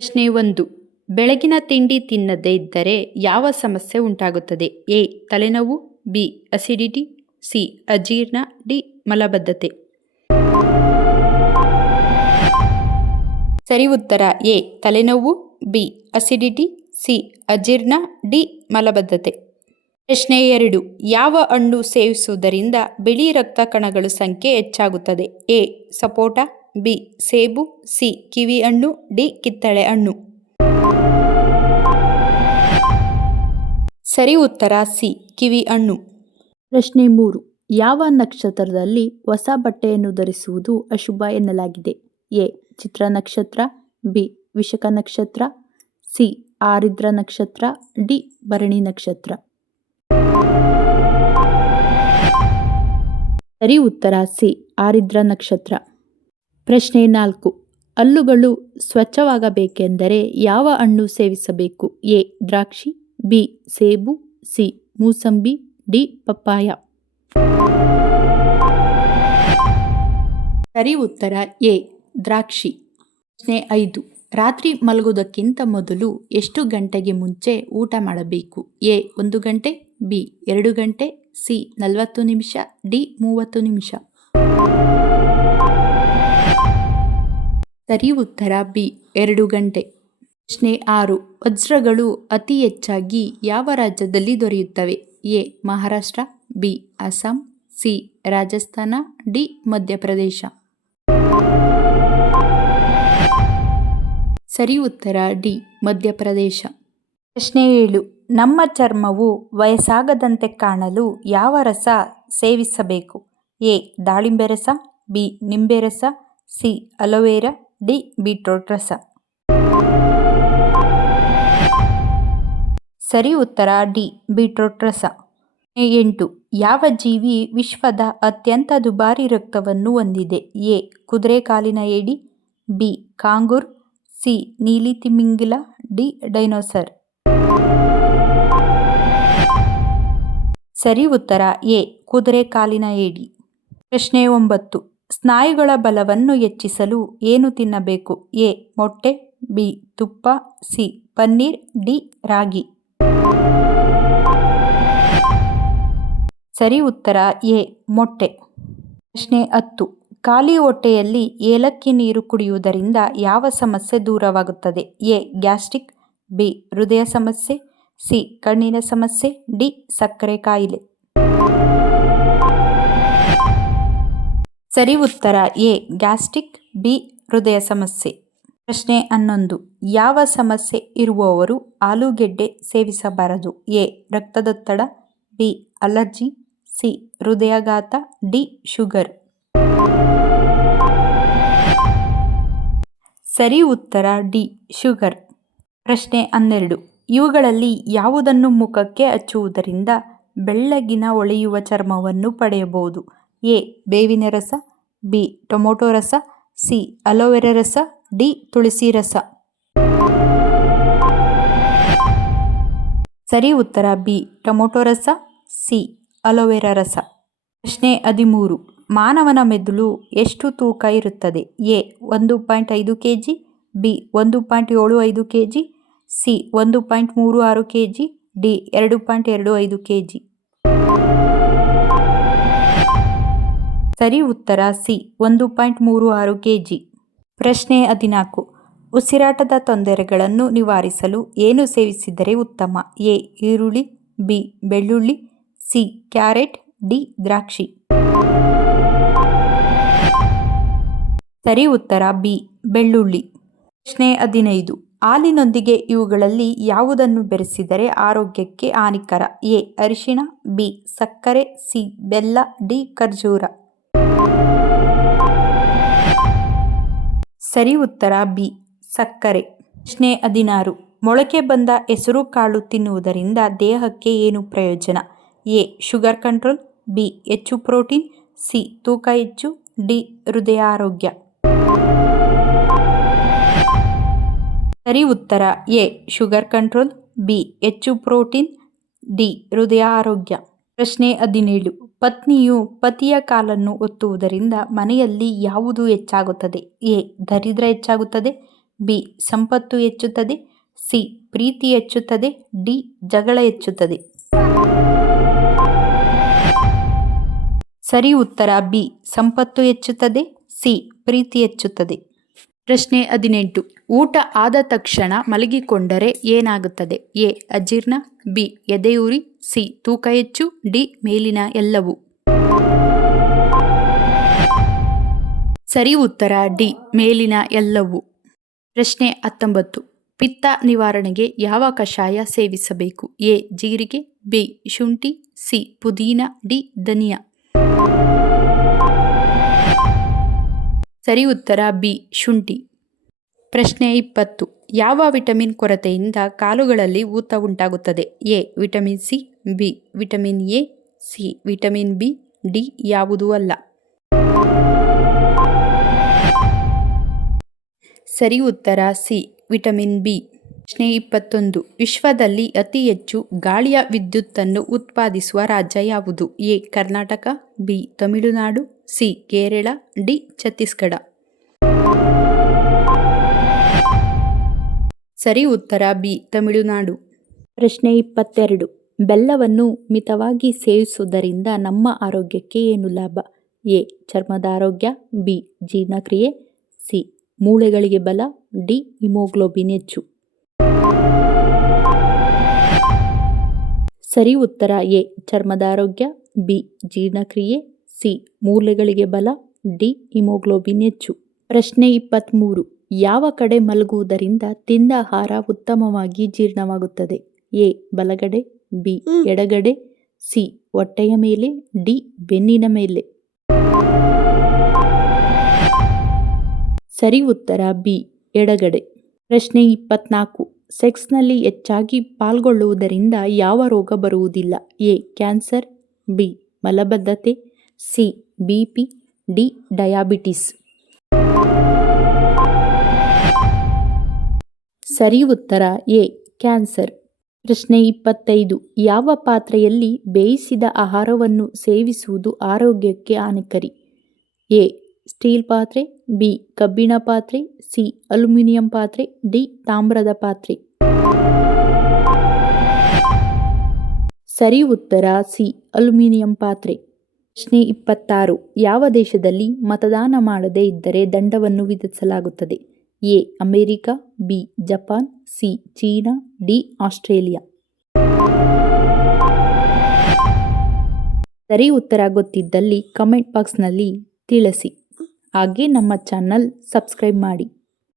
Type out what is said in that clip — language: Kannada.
ಪ್ರಶ್ನೆ 1. ಬೆಳಗಿನ ತಿಂಡಿ ತಿನ್ನದೇ ಇದ್ದರೆ ಯಾವ ಸಮಸ್ಯೆ ಉಂಟಾಗುತ್ತದೆ? ಎ. ತಲೆನೋವು, ಬಿ. Acidity, C. ಅಜೀರ್ಣ, ಡಿ. ಮಲಬದ್ಧತೆ. ಸರಿ ಉತ್ತರ ಎ. ತಲೆನೋವು, ಬಿ. Acidity, C. ಅಜೀರ್ಣ, ಡಿ. ಮಲಬದ್ಧತೆ. ಪ್ರಶ್ನೆ 2. ಯಾವ ಹಣ್ಣು ಸೇವಿಸುವುದರಿಂದ ಬಿಳಿ ರಕ್ತ ಕಣಗಳ ಸಂಖ್ಯೆ ಹೆಚ್ಚಾಗುತ್ತದೆ? ಎ. Sapota, B. ಸೇಬು, ಸಿ. ಕಿವಿ ಹಣ್ಣು, ಡಿ. ಕಿತ್ತಳೆ ಹಣ್ಣು. ಸರಿ ಉತ್ತರ ಸಿ. ಕಿವಿ ಹಣ್ಣು. ಪ್ರಶ್ನೆ 3. ಯಾವ ನಕ್ಷತ್ರದಲ್ಲಿ ಹೊಸ ಬಟ್ಟೆಯನ್ನು ಧರಿಸುವುದು ಅಶುಭ ಎನ್ನಲಾಗಿದೆ? ಎ. ಚಿತ್ರ ನಕ್ಷತ್ರ, ಬಿ. ವಿಶಾಖ ನಕ್ಷತ್ರ, ಸಿ. ಆರಿದ್ರ ನಕ್ಷತ್ರ, ಡಿ. ಭರಣಿ ನಕ್ಷತ್ರ. ಸರಿ ಉತ್ತರ ಸಿ. ಆರಿದ್ರ ನಕ್ಷತ್ರ. ಪ್ರಶ್ನೆ 4. ಹಲ್ಲುಗಳು ಸ್ವಚ್ಛವಾಗಬೇಕೆಂದರೆ ಯಾವ ಹಣ್ಣು ಸೇವಿಸಬೇಕು? ಎ. ದ್ರಾಕ್ಷಿ, ಬಿ. ಸೇಬು, ಸಿ. ಮೂಸಂಬಿ, ಡಿ. ಪಪ್ಪಾಯ. ಸರಿ ಉತ್ತರ ಎ. ದ್ರಾಕ್ಷಿ. ಪ್ರಶ್ನೆ 5. ರಾತ್ರಿ ಮಲಗುವುದಕ್ಕಿಂತ ಮೊದಲು ಎಷ್ಟು ಗಂಟೆಗೆ ಮುಂಚೆ ಊಟ ಮಾಡಬೇಕು? ಎ. 1 ಗಂಟೆ, ಬಿ. 2 ಗಂಟೆ, ಸಿ. 40 ನಿಮಿಷ, ಡಿ. 30 ನಿಮಿಷ. ಸರಿ ಉತ್ತರ ಬಿ. 2 ಗಂಟೆ. ಪ್ರಶ್ನೆ 6. ವಜ್ರಗಳು ಅತಿ ಹೆಚ್ಚಾಗಿ ಯಾವ ರಾಜ್ಯದಲ್ಲಿ ದೊರೆಯುತ್ತವೆ? A. Maharashtra, B. Assam, C. Rajasthan, D. Madhya Pradesh. ಸರಿ ಉತ್ತರ ಡಿ. ಮಧ್ಯಪ್ರದೇಶ. ಪ್ರಶ್ನೆ 7. ನಮ್ಮ ಚರ್ಮವು ವಯಸ್ಸಾಗದಂತೆ ಕಾಣಲು ಯಾವ ರಸ ಸೇವಿಸಬೇಕು? ಎ. ದಾಳಿಂಬೆ ರಸ, ಬಿ. ನಿಂಬೆ ರಸ, ಸಿ. Aloe vera, D. ಬೀಟ್ರೂಟ್ ರಸ. ಸರಿ ಉತ್ತರ ಡಿ. ಬೀಟ್ರೂಟ್ ರಸ. 8. ಯಾವ ಜೀವಿ ವಿಶ್ವದ ಅತ್ಯಂತ ದುಬಾರಿ ರಕ್ತವನ್ನು ಹೊಂದಿದೆ? ಎ. ಕುದುರೆ ಕಾಲಿನ ಏಡಿ, ಬಿ. ಕಾಂಗೂರ್, ಸಿ. ನೀಲಿ ತಿಮಿಂಗಿಲ, ಡಿ. ಡೈನೋಸಾರ್. ಸರಿ ಉತ್ತರ ಎ. ಕುದುರೆ ಕಾಲಿನ ಏಡಿ. ಪ್ರಶ್ನೆ 9. ಸ್ನಾಯುಗಳ ಬಲವನ್ನು ಹೆಚ್ಚಿಸಲು ಏನು ತಿನ್ನಬೇಕು? ಎ. ಮೊಟ್ಟೆ, ಬಿ. ತುಪ್ಪ, ಸಿ. ಪನ್ನೀರ್, ಡಿ. ರಾಗಿ. ಸರಿ ಉತ್ತರ ಎ. ಮೊಟ್ಟೆ. ಪ್ರಶ್ನೆ 10. ಖಾಲಿ ಹೊಟ್ಟೆಯಲ್ಲಿ ಏಲಕ್ಕಿ ನೀರು ಕುಡಿಯುವುದರಿಂದ ಯಾವ ಸಮಸ್ಯೆ ದೂರವಾಗುತ್ತದೆ? ಎ. Gastric, B. ಹೃದಯ ಸಮಸ್ಯೆ, ಸಿ. ಕಣ್ಣಿನ ಸಮಸ್ಯೆ, ಡಿ. ಸಕ್ಕರೆ ಕಾಯಿಲೆ. ಸರಿ ಉತ್ತರ ಎ. Gastric, B. ಹೃದಯ ಸಮಸ್ಯೆ. ಪ್ರಶ್ನೆ 11. ಯಾವ ಸಮಸ್ಯೆ ಇರುವವರು ಆಲೂಗೆಡ್ಡೆ ಸೇವಿಸಬಾರದು? ಎ. ರಕ್ತದೊತ್ತಡ, ಬಿ. Allergy, C. ಹೃದಯಾಘಾತ, ಡಿ. ಶುಗರ್. ಸರಿ ಉತ್ತರ ಡಿ. ಶುಗರ್. ಪ್ರಶ್ನೆ 12. ಇವುಗಳಲ್ಲಿ ಯಾವುದನ್ನು ಮುಖಕ್ಕೆ ಹಚ್ಚುವುದರಿಂದ ಬೆಳ್ಳಗಿನ ಹೊಳೆಯುವ ಚರ್ಮವನ್ನು ಪಡೆಯಬಹುದು? ಎ. ಬೇವಿನ ರಸ, ಬಿ. ಟೊಮೊಟೊ ರಸ, ಸಿ. ಅಲೋವೆರಾ ರಸ, ಡಿ. ತುಳಸಿ ರಸ. ಸರಿ ಉತ್ತರ ಬಿ. ಟೊಮೊಟೊ ರಸ, ಸಿ. ಅಲೋವೆರಾ ರಸ. ಪ್ರಶ್ನೆ 13. ಮಾನವನ ಮೆದುಳು ಎಷ್ಟು ತೂಕ ಇರುತ್ತದೆ? A. 1.5 kg, B. 1.75 kg, C. 1.36 kg, D. 2.25 kg. ಸರಿ ಉತ್ತರ ಸಿ. 1.36 kg. ಪ್ರಶ್ನೆ 14. ಉಸಿರಾಟದ ತೊಂದರೆಗಳನ್ನು ನಿವಾರಿಸಲು ಏನು ಸೇವಿಸಿದರೆ ಉತ್ತಮ? ಎ. ಈರುಳ್ಳಿ, ಬಿ. ಬೆಳ್ಳುಳ್ಳಿ, ಸಿ. Carrot, D. ದ್ರಾಕ್ಷಿ. ಸರಿ ಉತ್ತರ ಬಿ. ಬೆಳ್ಳುಳ್ಳಿ. ಪ್ರಶ್ನೆ 15. ಹಾಲಿನೊಂದಿಗೆ ಇವುಗಳಲ್ಲಿ ಯಾವುದನ್ನು ಬೆರೆಸಿದರೆ ಆರೋಗ್ಯಕ್ಕೆ ಹಾನಿಕರ? ಎ. ಅರಿಶಿಣ, ಬಿ. ಸಕ್ಕರೆ, ಸಿ. ಬೆಲ್ಲ, ಡಿ. ಖರ್ಜೂರ. ಸರಿ ಉತ್ತರ ಬಿ. ಸಕ್ಕರೆ. ಪ್ರಶ್ನೆ 16. ಮೊಳಕೆ ಬಂದ ಹೆಸರು ಕಾಳು ತಿನ್ನುವುದರಿಂದ ದೇಹಕ್ಕೆ ಏನು ಪ್ರಯೋಜನ? ಎ. Sugar control, B. ಹೆಚ್ಚು ಪ್ರೋಟೀನ್, ಸಿ. ತೂಕ ಹೆಚ್ಚು, ಡಿ. ಹೃದಯ ಆರೋಗ್ಯ. ಸರಿ ಉತ್ತರ ಎ. Sugar control, B. ಹೆಚ್ಚು ಪ್ರೋಟೀನ್, ಡಿ. ಹೃದಯ ಆರೋಗ್ಯ. ಪ್ರಶ್ನೆ 17. ಪತ್ನಿಯು ಪತಿಯ ಕಾಲನ್ನು ಒತ್ತುವುದರಿಂದ ಮನೆಯಲ್ಲಿ ಯಾವುದು ಹೆಚ್ಚಾಗುತ್ತದೆ? ಎ. ದರಿದ್ರ ಹೆಚ್ಚಾಗುತ್ತದೆ, ಬಿ ಸಂಪತ್ತು ಹೆಚ್ಚುತ್ತದೆ, ಸಿ ಪ್ರೀತಿ ಹೆಚ್ಚುತ್ತದೆ, ಡಿ ಜಗಳ ಹೆಚ್ಚುತ್ತದೆ. ಸರಿ ಉತ್ತರ ಬಿ ಸಂಪತ್ತು ಹೆಚ್ಚುತ್ತದೆ, ಸಿ ಪ್ರೀತಿ ಹೆಚ್ಚುತ್ತದೆ. ಪ್ರಶ್ನೆ 18. ಊಟ ಆದ ತಕ್ಷಣ ಮಲಗಿಕೊಂಡರೆ ಏನಾಗುತ್ತದೆ? ಎ ಅಜೀರ್ಣ, ಬಿ ಎದೆಯುರಿ, ಸಿ ತೂಕ ಹೆಚ್ಚು, ಡಿ ಮೇಲಿನ ಎಲ್ಲವೂ. ಸರಿ ಉತ್ತರ ಡಿ ಮೇಲಿನ ಎಲ್ಲವೂ. ಪ್ರಶ್ನೆ 19. ಪಿತ್ತ ನಿವಾರಣೆಗೆ ಯಾವ ಕಷಾಯ ಸೇವಿಸಬೇಕು? ಎ ಜೀರಿಗೆ, ಬಿ ಶುಂಠಿ, ಸಿ ಪುದೀನ, ಡಿ ಧನಿಯಾ. ಸರಿ ಉತ್ತರ ಬಿ ಶುಂಠಿ. ಪ್ರಶ್ನೆ 20. ಯಾವ ವಿಟಮಿನ್ ಕೊರತೆಯಿಂದ ಕಾಲುಗಳಲ್ಲಿ ಊತ ಉಂಟಾಗುತ್ತದೆ? A vitamin C, B vitamin A, C vitamin B, D ಯಾವುದೂ ಅಲ್ಲ. ಸರಿ ಉತ್ತರ ಸಿ ವಿಟಮಿನ್ ಬಿ. ಪ್ರಶ್ನೆ 21. ವಿಶ್ವದಲ್ಲಿ ಅತಿ ಹೆಚ್ಚು ಗಾಳಿಯ ವಿದ್ಯುತ್ತನ್ನು ಉತ್ಪಾದಿಸುವ ರಾಜ್ಯ ಯಾವುದು? A Karnataka, B Tamil Nadu, C Kerala, D Chhattisgarh. ಸರಿ ಉತ್ತರ ಬಿ ತಮಿಳುನಾಡು. ಪ್ರಶ್ನೆ 22. ಬೆಲ್ಲವನ್ನು ಮಿತವಾಗಿ ಸೇವಿಸುವುದರಿಂದ ನಮ್ಮ ಆರೋಗ್ಯಕ್ಕೆ ಏನು ಲಾಭ? ಎ ಚರ್ಮದ ಆರೋಗ್ಯ, ಬಿ ಜೀರ್ಣಕ್ರಿಯೆ, ಸಿ ಮೂಳೆಗಳಿಗೆ ಬಲ, ಡಿ ಹಿಮೋಗ್ಲೋಬಿನ್ ಹೆಚ್ಚು. ಸರಿ ಉತ್ತರ ಎ ಚರ್ಮದ ಆರೋಗ್ಯ, ಬಿ ಜೀರ್ಣಕ್ರಿಯೆ, ಸಿ ಮೂಳೆಗಳಿಗೆ ಬಲ, ಡಿ ಹಿಮೋಗ್ಲೋಬಿನ್ ಹೆಚ್ಚು. ಪ್ರಶ್ನೆ 23. ಯಾವ ಕಡೆ ಮಲಗುವುದರಿಂದ ತಿಂದ ಆಹಾರ ಉತ್ತಮವಾಗಿ ಜೀರ್ಣವಾಗುತ್ತದೆ? ಎ ಬಲಗಡೆ, ಬಿ ಎಡಗಡೆ, ಸಿ ಹೊಟ್ಟೆಯ ಮೇಲೆ, ಡಿ ಬೆನ್ನಿನ ಮೇಲೆ. ಸರಿ ಉತ್ತರ ಬಿ ಎಡಗಡೆ. ಪ್ರಶ್ನೆ 24. ಸೆಕ್ಸ್ನಲ್ಲಿ ಹೆಚ್ಚಾಗಿ ಪಾಲ್ಗೊಳ್ಳುವುದರಿಂದ ಯಾವ ರೋಗ ಬರುವುದಿಲ್ಲ? ಎ ಕ್ಯಾನ್ಸರ್, ಬಿ ಮಲಬದ್ಧತೆ, ಸಿ ಬಿಪಿ, ಡಿ ಡಯಾಬಿಟಿಸ್. ಸರಿ ಉತ್ತರ ಎ ಕ್ಯಾನ್ಸರ್. ಪ್ರಶ್ನೆ 25. ಯಾವ ಪಾತ್ರೆಯಲ್ಲಿ ಬೇಯಿಸಿದ ಆಹಾರವನ್ನು ಸೇವಿಸುವುದು ಆರೋಗ್ಯಕ್ಕೆ ಹಾನಿಕಾರಿ? ಎ ಸ್ಟೀಲ್ ಪಾತ್ರೆ, ಬಿ ಕಬ್ಬಿಣ ಪಾತ್ರೆ, ಸಿ ಅಲ್ಯೂಮಿನಿಯಂ ಪಾತ್ರೆ, ಡಿ ತಾಮ್ರದ ಪಾತ್ರೆ. ಸರಿ ಉತ್ತರ ಸಿ ಅಲ್ಯೂಮಿನಿಯಂ ಪಾತ್ರೆ. ಪ್ರಶ್ನೆ 26. ಯಾವ ದೇಶದಲ್ಲಿ ಮತದಾನ ಮಾಡದೇ ಇದ್ದರೆ ದಂಡವನ್ನು ವಿಧಿಸಲಾಗುತ್ತದೆ? A America, B Japan, C China, D Australia. ಸರಿ ಉತ್ತರ ಗೊತ್ತಿದ್ದಲ್ಲಿ ಕಮೆಂಟ್ ಬಾಕ್ಸ್ನಲ್ಲಿ ತಿಳಿಸಿ. ಹಾಗೆ ನಮ್ಮ ಚಾನಲ್ ಸಬ್ಸ್ಕ್ರೈಬ್ ಮಾಡಿ.